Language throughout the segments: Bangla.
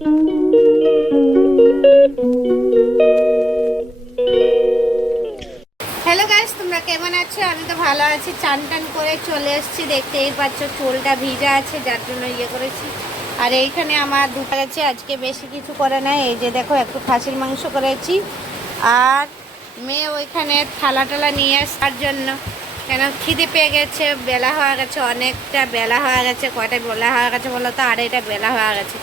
হ্যালো গাইস, তোমরা কেমন আছো? আমি তো ভালো আছি। চান টান করে চলে এসেছি। দেখতেই পাচ্ছ চুলটা ভিজা আছে, যার জন্য করেছি। আর এইখানে আমার দুটো গেছে, আজকে বেশি কিছু করে নাই। এই যে দেখো, একটু খাসির মাংস করেছি। আর মেয়ে ওইখানে থালা টালা নিয়ে আসার জন্য, কেন খিদে পেয়ে গেছে। বেলা হয়ে গেছে, অনেকটা বেলা হয়ে গেছে। কয়টা বেলা হয়ে গেছে বলো তো? 2:30 বেলা হয়ে গেছে,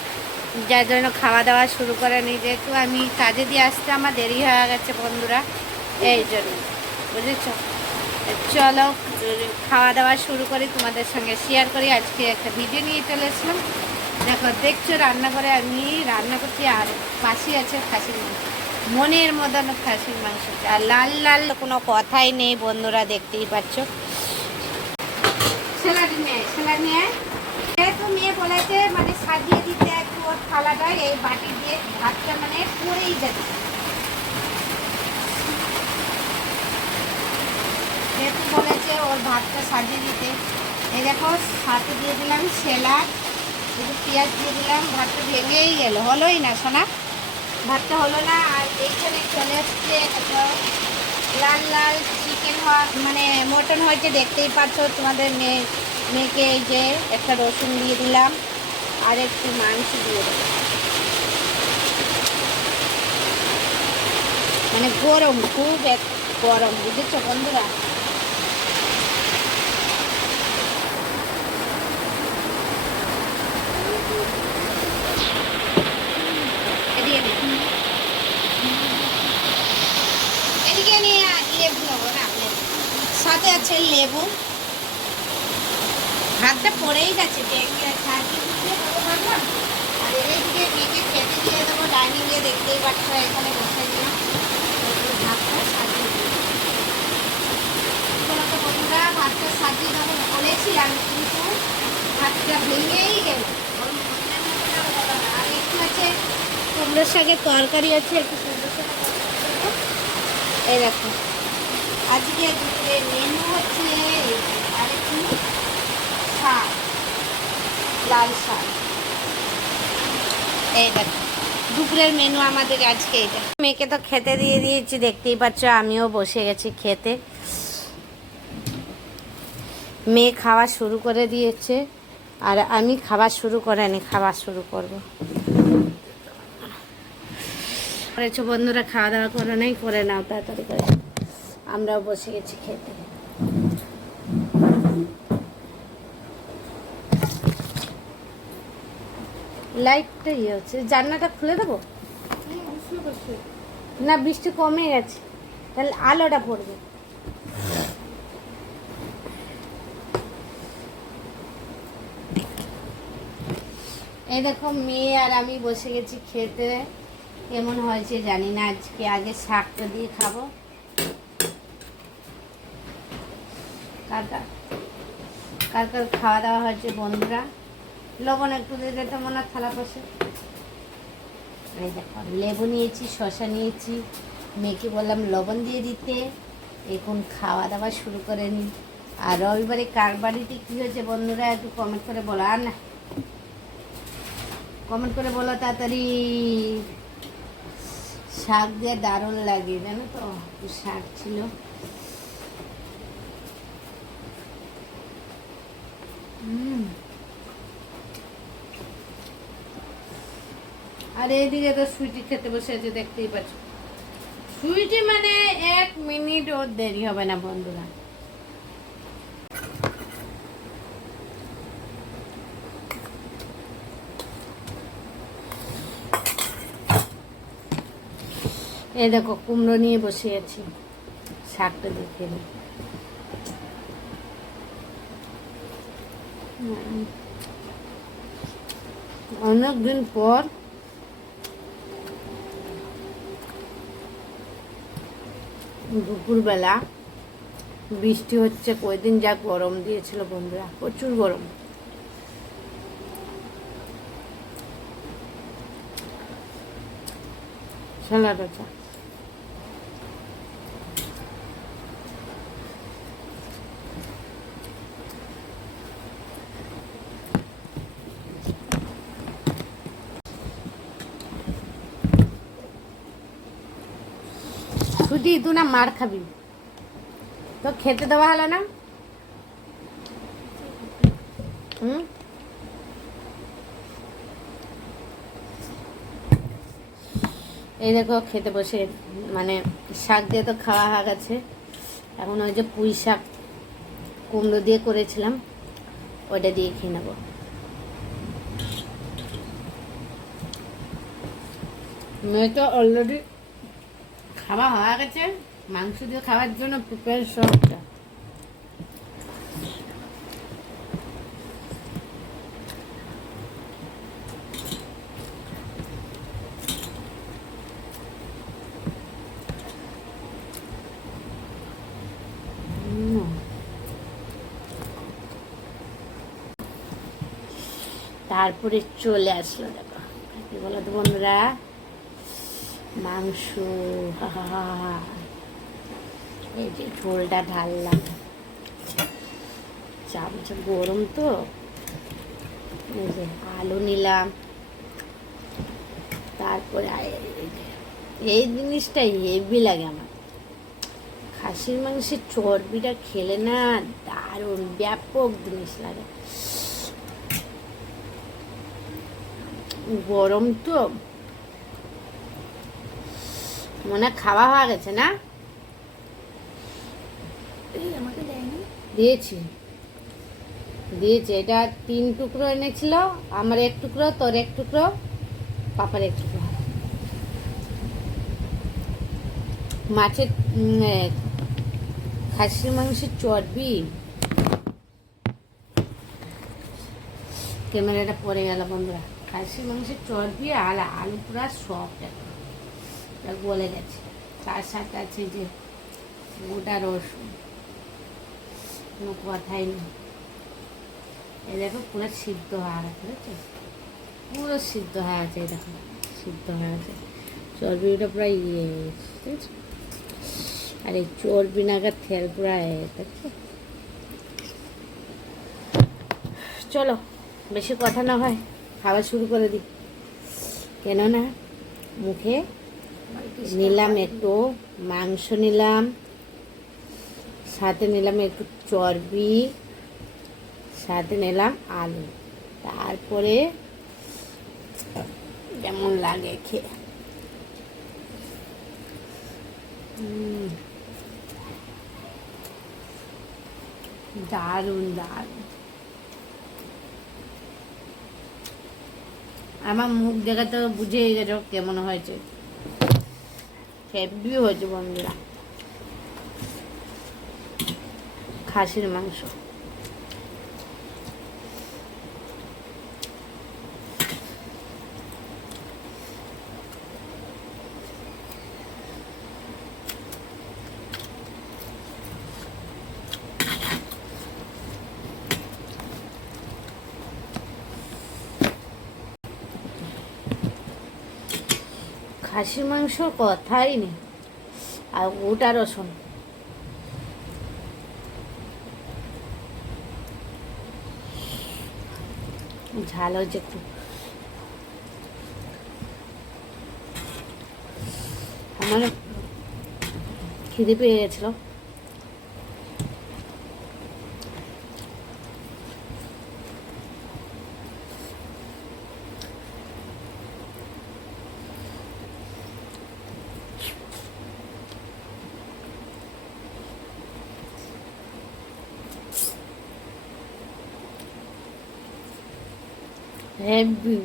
যার জন্য খাওয়া দাওয়া শুরু করে নি। যেহেতু আমি কাজে দিয়ে আসতে আমার দেরি হয়ে গেছে বন্ধুরা, এই জন্য, বুঝেছ? চলো খাওয়া দাওয়া শুরু করি, তোমাদের সঙ্গে শেয়ার করি। আজকে একটা ভিডিও নিয়ে চলে এসলাম। দেখো, দেখছো রান্নাঘরে আমি রান্না করছি, আর পাশে আছে খাসির মাংস, মনের মতন খাসির মাংস। আর লাল লাল কোনো কথাই নেই বন্ধুরা, দেখতেই পাচ্ছ। স্যালাড নিয়ে যেহেতু মেয়ে বলেছে মানে সাজিয়ে দিতে একটু ওর থালাটায় এই বাটি দিয়ে ভাতটা মানে পড়েই যাচ্ছে। যেহেতু বলেছে ওর ভাতটা সাজিয়ে দিতে, এই দেখো সাথে দিয়ে দিলাম স্যালাড, একটু পেঁয়াজ দিয়ে দিলাম। ভাতটা ভেঙেই গেল, হলোই না সোনা, ভাতটা হলো না। আর এইখানে চলে এসছে একটা লাল লাল চিকেন মানে মটন হয়েছে, দেখতেই পাচ্ছ। তোমাদের মেয়েকে এই যে একটা রসুন দিয়ে দিলাম, আর একটু মাংস দিয়ে দেবো। মানে গরম, খুব গরম, বুঝেছো বন্ধুরা? এদিকে নিয়ে লেবু নেবো না, সাথে আছে লেবু। ভাতটা পড়েই গেছে, আর এদিকে মেয়েকে খেতে দিয়ে দেবো ডাইনিংয়ে, দেখতেই পাচ্ছ। এখানে বসে দিলাম, ভাতটা সাজিয়ে দিই। বলতো বন্ধুরা, ভাতটা সাজিয়ে দেবো বলেছিলাম, কিন্তু ভাতটা ভেঙেই গেল। আর একটু আছে কুমড়োর শাকের তরকারি আছে, একটু কুমড়োর শাকের তরকারি। এই দেখো, আজকে দুপুরের মেনু হচ্ছে আর একটু শাক, লাল শাক। এই দেখো দুপুরের মেনু আমাদের আজকে এটা। মেয়েকে তো খেতে দিয়ে দিয়েছি, দেখতেই পাচ্ছ। আমিও বসে গেছি খেতে। মেয়ে খাওয়া শুরু করে দিয়েছে, আর আমি খাবার শুরু করিনি, খাবার শুরু করব। করেছো বন্ধুরা, খাওয়া দাওয়া করে নাই? করে নাও তাড়াতাড়ি করে। আমরাও বসে গেছি খেতে। লাইটটা হচ্ছে, জানলাটা খুলে দেবো না? বৃষ্টি কমে গেছে, তাহলে আলোটা পড়বে। এই দেখো, মেয়ে আর আমি বসে গেছি খেতে। কেমন হয়েছে জানি না, আজকে আগে শাকটা দিয়ে খাবো। কার কার খাওয়া দাওয়া হয়েছে বন্ধুরা? লবণ একটু দিয়ে দিতে মনে হয় থালা পাশে। এই দেখো, লেবু নিয়েছি, শসা নিয়েছি। মেয়েকে বললাম লবণ দিয়ে দিতে। এখন খাওয়া দাওয়া শুরু করে নি। আর রবিবারে কার বাড়িতে কী হয়েছে বন্ধুরা, একটু কমেন্ট করে বলো। আর না, কমেন্ট করে বলো তাড়াতাড়ি। শাক দিয়ে দারুণ লাগে, জানো তো? একটু শাক ছিল। আর এইদিকে তো সুইটি খেতে বসে আছে, দেখতেই পাচ্ছ। সুইটি মানে 1 মিনিট ওর দেরি হবে না বন্ধুরা। এই দেখো, কুমড়ো নিয়ে বসে আছি, শাকটা দেখে নিই। অনেকদিন পর দুপুরবেলা বৃষ্টি হচ্ছে। কয়দিন যা গরম দিয়েছিল বন্ধুরা, প্রচুর গরম। স্যালাড আছে। ছুটি তুই না মার খাবি, তো খেতে দেওয়া হলো না। এই দেখো খেতে বসে, মানে শাক দিয়ে তো খাওয়া হয়ে গেছে, এখন ওই যে পুঁই শাক কুমড়ো দিয়ে করেছিলাম ওটা দিয়ে খেয়ে নেবো। মেয়ে তো অলরেডি খাওয়া হয়ে গেছে, মাংস দিয়ে খাওয়ার জন্য প্রিপারেশনটা। তারপরে চলে আসলো, দেখো কি বলো তো বন্ধুরা, মাংস। এই যে ঝোলটা ঢাললাম, চামচ গরম তো। এই যে আলু নিলাম, তারপরে এই জিনিসটা হেভি লাগে আমার, খাসির মাংসের চর্বিটা খেলে না দারুণ ব্যাপক জিনিস লাগে। গরম তো, মনে খাওয়া হয়ে গেছে না? আমাকে দেয়নি। দিয়েছি দিয়েছি, এটা 3 টুকরো এনেছিল, আমার 1 টুকরো, তোর 1 টুকরো, পাপার 1 টুকরো। মাছের খাসির মাংসের চর্বি, ক্যামেরাটা পড়ে গেল বন্ধুরা। খাসির মাংসের চর্বি আর আলু পুরা সফট, গলে গেছে। তার সাথে আছে যে গোটা রসুন, কোনো কথাই নেই। এই দেখো পুরো সিদ্ধ হয়ে গেছে, বুঝছো, পুরো সিদ্ধ হয়ে গেছে। এই দেখো সিদ্ধ হয়ে গেছে, চর্বিটা পুরো ইয়ে ঠিক আছে। আর এই চর্বি নাগাদ তেল পুরো দেখছো। চলো বেশি কথা না হয়, খাওয়া শুরু করে দিই, কেননা মুখে নিলাম একটু মাংস, নিলাম সাথে নিলাম একটু চর্বি, সাথে নিলাম আলু, তারপরে কেমন লাগে খেয়ে। দারুণ দারুণ। আমার মুখ দেখে তো বুঝেই গেছো কেমন হয়েছে, হেভি হয়েছে বন্ধুরা খাসির মাংস। খাসির মাংসর কথাই নেই, আর গোটা রসুন, ঝাল হয়েছে একটু। আমার খিদে পেয়ে গেছিল, হেভি।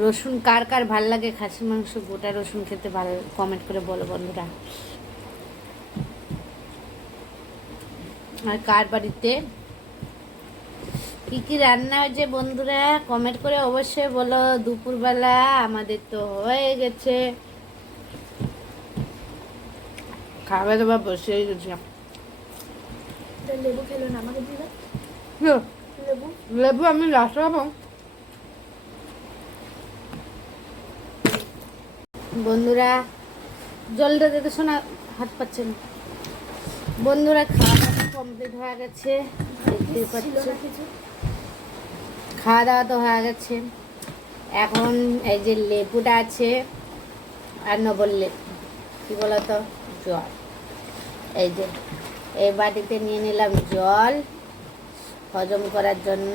রসুন কার কার ভাল লাগে খাসির মাংস গোটা রসুন খেতে, ভালো কমেন্ট করে বলো বন্ধুরা। আর কার বাড়িতে কি কি রান্না হয়েছে বন্ধুরা কমেন্ট করে অবশ্যই বলো। দুপুরবেলা আমাদের তো হয়ে গেছে, খাওয়া দাওয়া বসে গেছে। লেবু খেলো না, আমাকে দিবে লেবু। লেবু আমি লাস্ট খাবো বন্ধুরা। জলটা দিতে শোনা হাত পাচ্ছে না বন্ধুরা। খাওয়া দাওয়া কমপ্লিট হয়ে গেছে, দেখতেই পাচ্ছ। খাওয়া দাওয়া তো হয়ে গেছে, এখন এই যে লেবুটা আছে আর নবল লেবু, কি বলতো, জল। এই যে এই বাটিতে নিয়ে নিলাম জল হজম করার জন্য,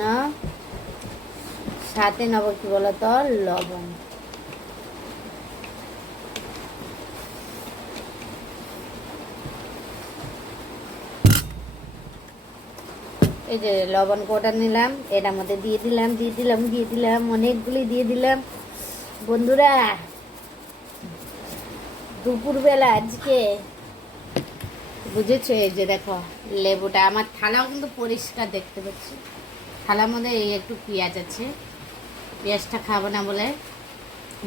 সাথে নেবো কি বলতো, লবণ। এই যে লবণ কোটা নিলাম, এটার মধ্যে দিয়ে দিলাম অনেকগুলি দিয়ে দিলাম। বন্ধুরা, দুপুরবেলা আজকে বুঝেছো, এই যে দেখো লেবুটা, আমার থালাও কিন্তু পরিষ্কার দেখতে পাচ্ছি। থালার মধ্যে এই একটু পেঁয়াজ আছে, পেঁয়াজটা খাবো না বলে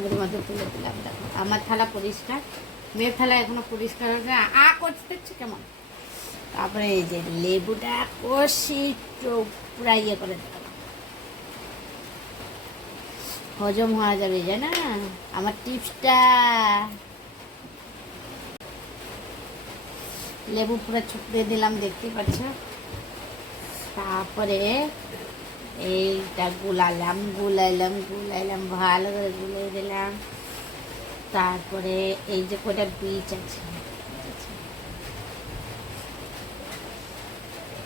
ওর মধ্যে তুলে দিলাম। দেখো আমার থালা পরিষ্কার, মেয়ের থালা এখনো পরিষ্কার হবে করতে দেখছি কেমন। তারপরে এই যে লেবুটা কষি পুরা ইয়ে করে দিলাম, হজম হওয়া যাবে, জানা আমার টিপসটা। লেবু পুরো ছুপড়ে দিলাম, দেখতে পাচ্ছ। তারপরে এইটা গুলাইলাম ভালো করে গুলাই দিলাম। তারপরে এই যে কটা বীজ আছে,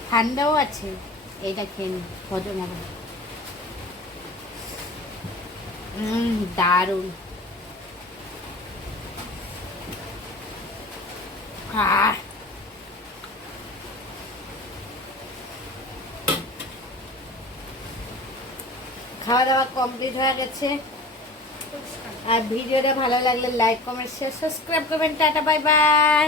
ঠান্ডাও আছে, এইটা খেয়ে নি, হজম হবে। দারুণ। খাওয়া দাওয়া কমপ্লিট হয়ে গেছে। আর ভিডিওটা ভালো লাগলে লাইক কমেন্ট শেয়ার সাবস্ক্রাইব করবেন। Tata, bye bye.